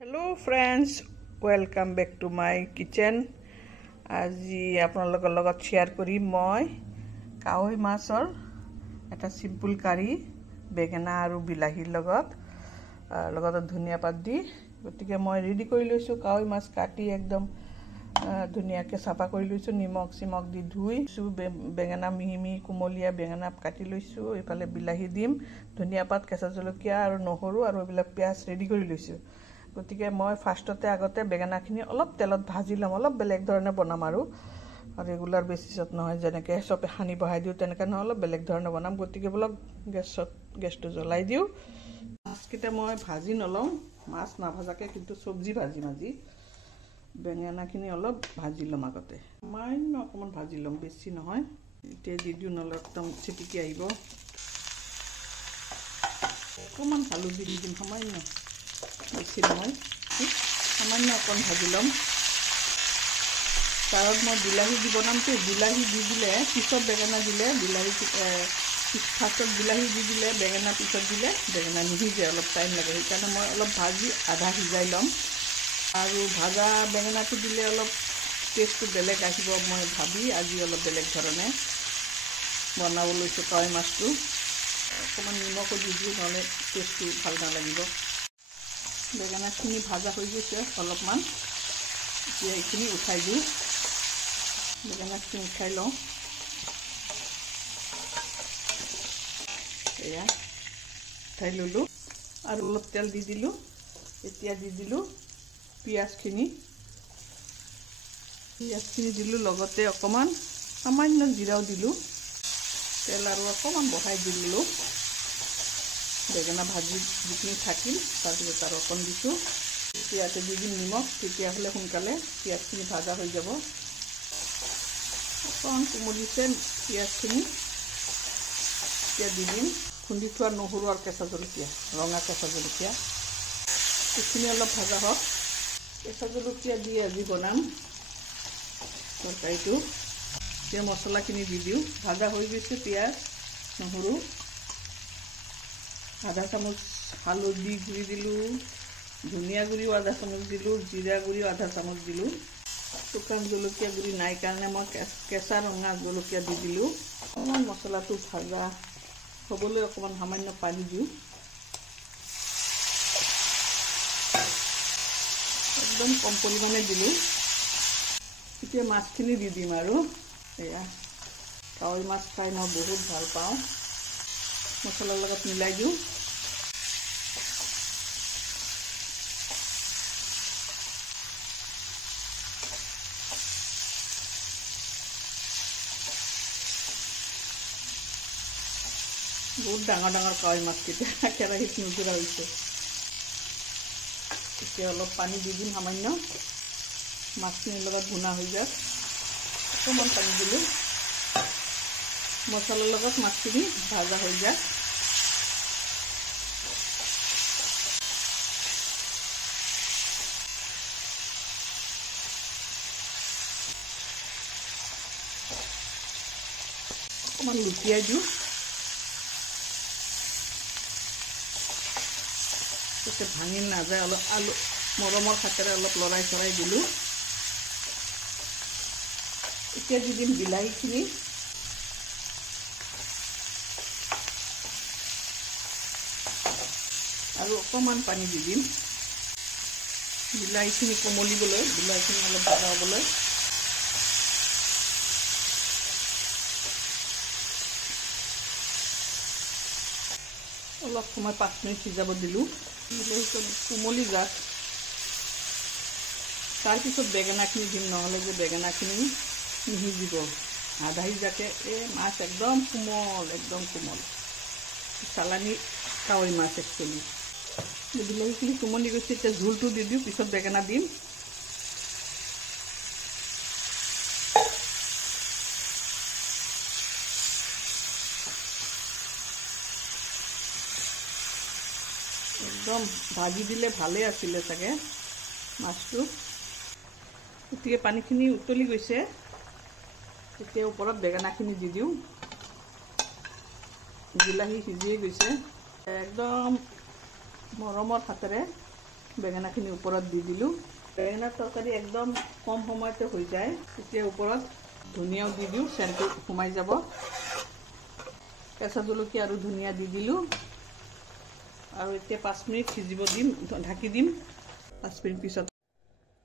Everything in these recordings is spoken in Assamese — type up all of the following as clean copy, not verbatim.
Hello friends, welcome back to my kitchen. আজি আপোনালোকৰ লগত শেয়াৰ কৰিম মই কাৱৈ মাছৰ এটা সিম্পল কাৰি বেঙেনা আৰু বিলাহীৰ লগত ধনিয়া পাত দি গতিকে মই ৰেডি কৰি লৈছো কাৱৈ মাছ কাটি একদম ধুনিয়াকে সাফা কৰি লৈছো নিমখ সিমখ দি ধুইছো বেঙেনা মিহি কুমলীয়া বেঙেনা কাটি লৈছো এফালে বিলাহী দিম ধনিয়া পাত কেঁচা জলকীয়া আৰু নহৰু আৰু এইবিলাক পিয়াজ ৰেডি কৰি লৈছো গতিকে মই ফাৰ্ষ্টতে আগতে বেঙেনাখিনি অলপ তেলত ভাজি লম অলপ বেলেগ ধৰণে বনাম আৰু ৰেগুলাৰ বেসিছত নহয় যেনেকৈ সবে হানি বহাই দিও তেনেকৈ নহয় অলপ বেলেগ ধৰণে বনাম গতিকে বলক গেছটো জ্বলাই দিও মাছকেইটা মই ভাজি নলম মাছ নাভাজাকে কিন্তু সবজি ভাজি মাজি বেঙেনাখিনি অলপ ভাজি লম আগতে মাইন অকমান ভাজি লম বেছি নহয় এতিয়া দি দিও নলকম চিপিকি আহিব অকমান হালধি দি দিম সামান্য বেছি নহয় সামান্য অকণ ভাজি লম কাৰণ মই বিলাহী দি বনামতো বিলাহী দি দিলে পিছত বেঙেনা দিলে বিলাহী ফাৰ্ষ্টত বিলাহী দি দিলে বেঙেনা পিছত দিলে বেঙেনা নিহিজে অলপ টাইম লাগে সেইকাৰণে মই অলপ ভাজি আধা সিজাই লম আৰু ভাজা বেঙেনাটো দিলে অলপ টেষ্টটো বেলেগ আহিব মই ভাবি আজি অলপ বেলেগ ধৰণে বনাব লৈছো কাৱৈ মাছটো অকমান নিমখ দি দিও নহলে টেষ্টটো ভাল নালাগিব বেঙেনাখিনি ভাজা হৈ গৈছে অলপমান এতিয়া এইখিনি উঠাই দিও বেঙেনাখিনি উঠাই লওঁ এয়া উঠাই ললো আৰু অলপ তেল দি দিলো এতিয়া দি দিলো পিয়াজখিনি দিলো লগতে অকমান সামান্য জিৰাও দিলো তেল আৰু অকমান বহাই দিলো বেঙেনা ভাজি যিখিনি থাকিল তাৰপিছত আৰু অকণ দিছো ইয়াতে দি দিম নিমখ তেতিয়াহ'লে সোনকালে পিয়াজখিনি ভাজা হৈ যাব অকণ কোমলিছে পিয়াজখিনি এতিয়া দি দিম খুন্দি থোৱা নহৰু আৰু কেঁচা জলকীয়া ৰঙা কেঁচা জলকীয়া এইখিনি অলপ ভাজা হওক কেঁচা জলকীয়া দি আজি বনাম তৰকাৰীটো এতিয়া মছলাখিনি দি দিওঁ ভাজা হৈ গৈছে পিয়াজ নহৰু আধা চামুচ হালধি গুড়ি দিলো ধনিয়া গুড়িও আধা চামুচ দিলো জিৰা গুড়িও আধা চামুচ দিলো শুকান জলকীয়া গুড়ি নাই কাৰণে মই কেঁচা ৰঙা জলকীয়া দি দিলো অকণমান মছলাটো ভাজা হ'বলৈ অকণমান সামান্য পানী দিওঁ একদম কম পৰিমাণে দিলো এতিয়া মাছখিনি দি দিম আৰু এয়া কাৱৈ মাছ খাই মই বহুত ভাল পাওঁ মছলাৰ লগত মিলাই দিওঁ বহুত ডাঙৰ কাৱৈ মাছকেইটা কেৰাহীত নুজুৰা হৈছে এতিয়া অলপ পানী দি দিম সামান্য মাছখিনিৰ লগত ভুনা হৈ যাওক অকণমান পানী দিলোঁ মছলাৰ লগত মাছখিনি ভাজা হৈ যাওক অকণমান লুটিয়াই দিওঁ যাতে ভাঙি নাযায় অলপ আলু মৰমৰ খাতেৰে অলপ লৰাই চৰাই দিলোঁ এতিয়া দি দিম বিলাহীখিনি আৰু অকণমান পানী দি দিম বিলাহীখিনি কোমলিবলৈ বিলাহীখিনি অলপ ভাজা হ'বলৈ অলপ সময় 5 মিনিট সিজাব দিলোঁ বিলাহীটো কোমলি যাক তাৰপিছত বেঙেনাখিনি দিম নহ'লে যে বেঙেনাখিনি নিসিজিব আধা সিজাকে এই মাছ একদম কোমল চালানী কাৱৈ মাছ একচুৱেলি বিলাহীখিনি কোমলি গৈছে এতিয়া জোলটো দি দিওঁ পিছত বেঙেনা দিম একদম ভাজি দিলে ভালে আছিলে চাগে মাছটো গতিকে পানীখিনি উতলি গৈছে এতিয়া ওপৰত বেঙেনাখিনি দি দিওঁ বিলাহী সিজিয়ে গৈছে একদম মৰমৰ হাতেৰে বেঙেনাখিনি ওপৰত দি দিলোঁ। বেঙেনাৰ তৰকাৰী একদম কম সময়তে হৈ যায়। এতিয়া ওপৰত ধনিয়াও দি দিওঁ, চেণ্টটো সোমাই যাব। কেঁচা জলকীয়া আৰু ধনিয়া দি দিলোঁ আৰু এতিয়া 5 মিনিট সিজিব দিম, ঢাকি দিম। 5 মিনিট পিছত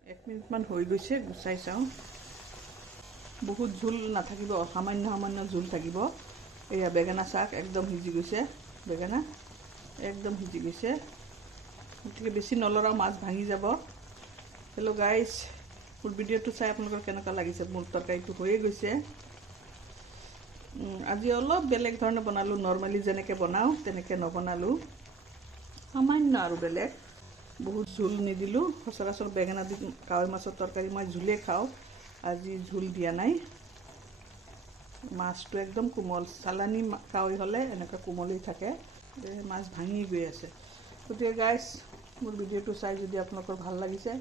1 মিনিটমান হৈ গৈছে, গুচাই চাওঁ। বহুত ঝোল নাথাকিব, সামান্য সামান্য ঝোল থাকিব। এয়া বেঙেনা শাক একদম সিজি গৈছে, বেঙেনা একদম সিজি গৈছে। গতিকে বেছি নলৰাও, মাছ ভাঙি যাব। হেল্ল' গাইজ, মোৰ ভিডিঅ'টো চাই আপোনালোকৰ কেনেকুৱা লাগিছে? মোৰ তৰকাৰীটো হৈয়ে গৈছে। আজি অলপ বেলেগ ধৰণে বনালোঁ, নৰ্মেলি যেনেকৈ বনাওঁ তেনেকৈ নবনালোঁ, সামান্য আৰু বেলেগ। বহুত ঝোল নিদিলোঁ। সচৰাচৰ বেঙেনা দি কাৱৈ মাছৰ তৰকাৰী মই ঝোলেই খাওঁ, আজি ঝোল দিয়া নাই। মাছটো একদম কোমল, চালানী কাৱৈ হ'লে এনেকুৱা কোমলেই থাকে। মাছ ভাঙি গৈ আছে। গতিকে গাইজ, মোৰ ভিডিঅ'টো চাই যদি আপোনালোকৰ ভাল লাগিছে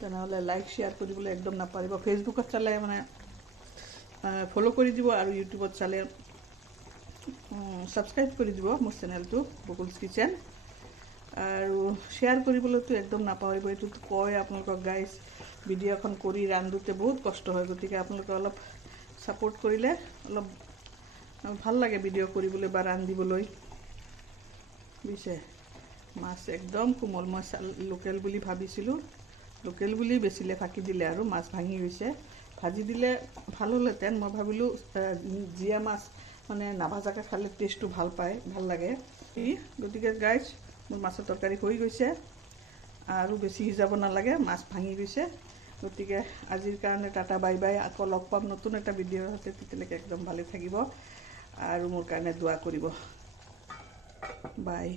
তেনেহ'লে লাইক শ্বেয়াৰ কৰিবলৈ একদম নাপাহৰিব। ফেচবুকত চালে মানে ফ'ল' কৰি দিব আৰু ইউটিউবত চালে ছাবস্ক্ৰাইব কৰি দিব মোৰ চেনেলটো বকুলছ কিচেন। আৰু শ্বেয়াৰ কৰিবলৈতো একদম নাপাহৰিব। এইটোতো কয় আপোনালোকক গাইজ, ভিডিঅ' এখন কৰি ৰান্ধোতে বহুত কষ্ট হয়। গতিকে আপোনালোকে অলপ ছাপোৰ্ট কৰিলে অলপ ভাল লাগে ভিডিঅ' কৰিবলৈ বা ৰান্ধিবলৈ, বুজিছে? মাছ একদম কোমল। মই লোকেল বুলি ভাবিছিলোঁ, লোকেল বুলি বেচিলে ফাঁকি দিলে আৰু মাছ ভাঙি গৈছে। ভাজি দিলে ভাল হ'লহেঁতেন। মই ভাবিলোঁ জীয়া মাছ মানে নাভাজাকৈ খালে টেষ্টটো ভাল লাগে। গতিকে গাইজ, মোৰ মাছৰ তৰকাৰী হৈ গৈছে আৰু বেছি সিজাব নালাগে, মাছ ভাঙি গৈছে। গতিকে আজিৰ কাৰণে টাটা বাই বাই। আকৌ লগ পাম নতুন এটা ভিডিঅ'ৰ সৈতে। তেতিয়ালৈকে একদম ভালে থাকিব আৰু মোৰ কাৰণে দোৱা কৰিব। বাই।